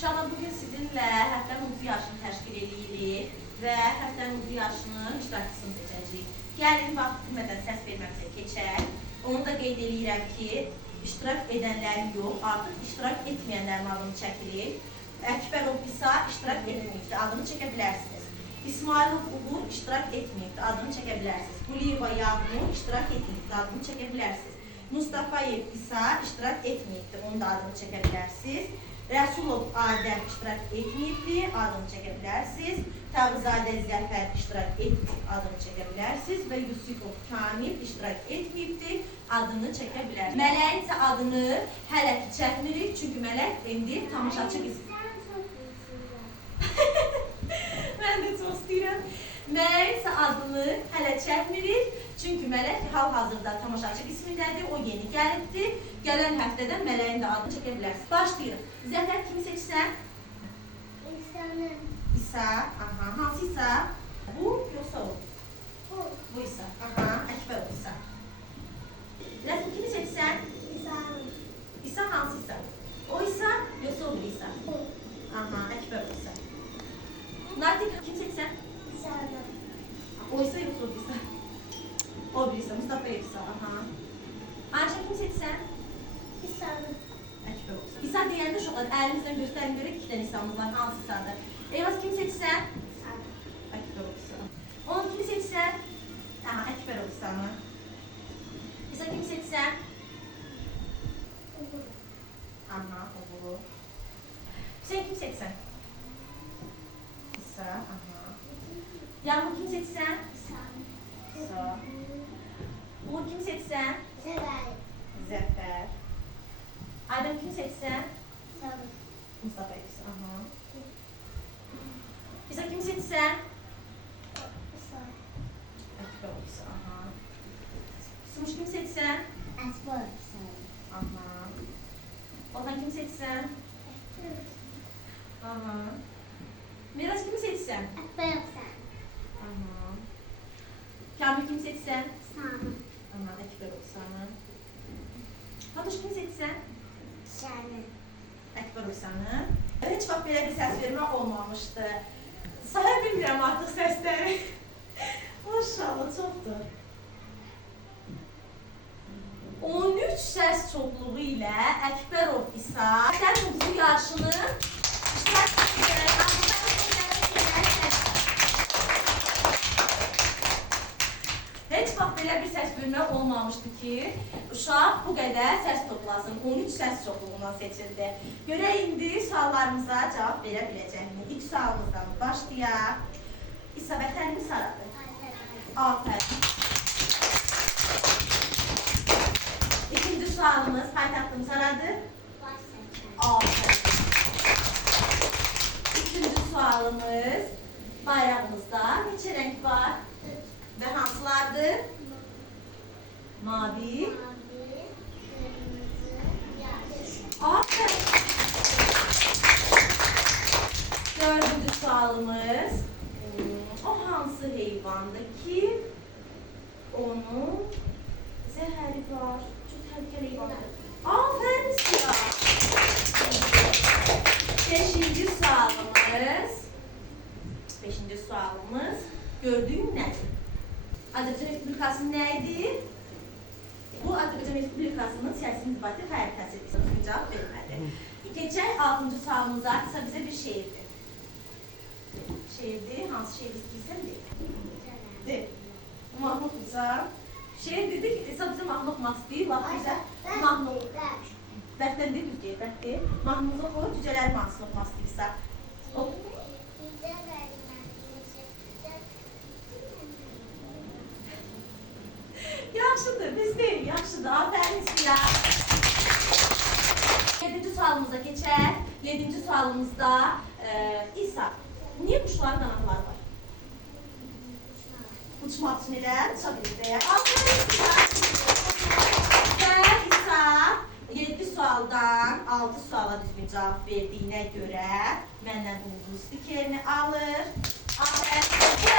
Uşaqlar, bugün sizinlə həftənin uzun yaşını təşkil edirik və həftənin uzun yaşının iştirakçısını seçəcəyik. Gəlin, vaxt bilmədən səs verməmizə keçək. Onu da qeyd edirəm ki, iştirak edənlərin yox, artıq iştirak etməyənlərin adını çəkilir. Əkbərov İsa iştirak etməyibdir, adını çəkə bilərsiniz. İsmailov Uğur iştirak etməyibdir, adını çəkə bilərsiniz. Quliyeva Yağmur iştirak etməyibdir, adını çəkə bilərsiniz. Mustafayev İsa iştirak etməyibdir, onun da adını çəkə bilərsiniz. Rəsulov Adəm iştirak etməyibdir, adını çəkə bilərsiniz. Tağızadə Zəfər iştirak etməyib, adını çəkə bilərsiniz. Və Yusifov Kamil iştirak etməyibdir, adını çəkə bilərsiniz. Mələyin isə adını hələ ki çəkmirik, çünki Mələk indi tamaşaçı qızı. Mən də çox istəyirəm. Mələyin isə adını hələ çəkmirik, çünki Mələk hal-hazırda tamaşaçı qismindədir, o yeni gəlibdir. Gələn həftədən Mələyin də adını çəkə bilərsiniz. Başlayırıq. Zəfər kimi seçsən? İsa'nı. İsa, aha. Hansı İsa? Bu, yoxsa o? Bu İsa, aha. Əkbər o İsa. Rəsul kimi seçsən? İsa'nı. İsa hansı İsa? O İsa, yoxsa o bir İsa? Aha, Əkbər o İsa. Natiq kim seçsən? İsa'nı. O İsa yoxsa o bir İsa? O bir İsa, Mustafa İsa, aha. Ayşə kim seçsən? İsa'nı. Əkbər o İsa. İsa deyəndə şoqlar, əlimizdən göstərin görək iki dənə İsa'mız var, hansı İsa'dır? Eyvaz kim seçsən? İsa'nı. Əkbər o İsa. Onu kimi seçsən? Aha, Əkbər o İsa'nı. İsa kim seçsən? Uğur. Aha, oğulu. Hüseyin kim seçsən? İsa, aha. Yağmur kim seçsən? İsa'nı. İsa. Uğur kim seçsən? Zəvəli. Zəfər. Adəm kim seçsən? İsa'nı. Mustafa İsa, aha. İsa kim seçsən? İsa'nı. Əkbər o İsa, aha. Sumuş kim seçsən? Əsbər İsa'nı. Aha. Olhan kim seçsən? Aha. Miras kim seçsən? Əsbər İsa'nı. Aha. Kamil kim seçsən? İsa'nı. Aha, Əkbər o İsa'nı. Fatoş kim seçsən? İsa'nı. Əkbər o İsa'nı. Heç vaxt belə bir səs vermə olmamışdı. Saya bilmirəm artıq səsləri. Maşallah, çoxdur. 13 səs çoxluğu ilə Əkbərov İsa həftənin uzun yarışını iştirak edirək. Heç vaxt belə bir səs bölmə olmamışdı ki, uşaq bu qədər səs toplasın. 13 səs çoxluğundan seçildi. Görək indi suallarımıza cavab verə biləcəkmi? İlk sualımızdan başlayaq. İsa, vətənimiz haradır? Afərin. İkinci sualımız, paytaxtımız haradır? Afərin. Üçüncü sualımız, bayrağımızda neçə rəng var? Və hansılardır? Mavi. Afərin. Dördüncü sualımız, o hansı heyvandır ki, onun zəhəri var? Çox təhlükəli heyvandır. Afərin sizə. Beşinci sualımız, gördüyün nədir? Azərbaycan Respublikasının nəyidir? Bu Azərbaycan Respublikasının siyasi inzibati xəritəsi. Düzgün cavab vermədi. Keçək 6-cı sualımıza, İsa bizə bir şeirdir. Şeirdir, hansı şeir istəyirsən deyil? Deyil. Mahnı oxuyacaq. Şeir dedi ki, İsa bizə mahnı oxumaq istəyir, vaxt bizə mahnı oxuyacaq. Bəhətdən deyil, düz deyil, bəhətdir. Mahnımızı oxuyub, cücələr mahnısını oxumaq istəyir İsa. Yaxşıdır, biz deyil, yaxşıdır. Afərin sizə. 7-ci sualımıza keçək. 7-ci sualımızda İsa, niyə quşların qanadları var? Uçmaq üçün elə, uça bilir. Afərin sizə. Və İsa 7 sualdan 6 suala düzgün cavab verdiyinə görə məndən ulduz stikerini alır. Afərin sizə.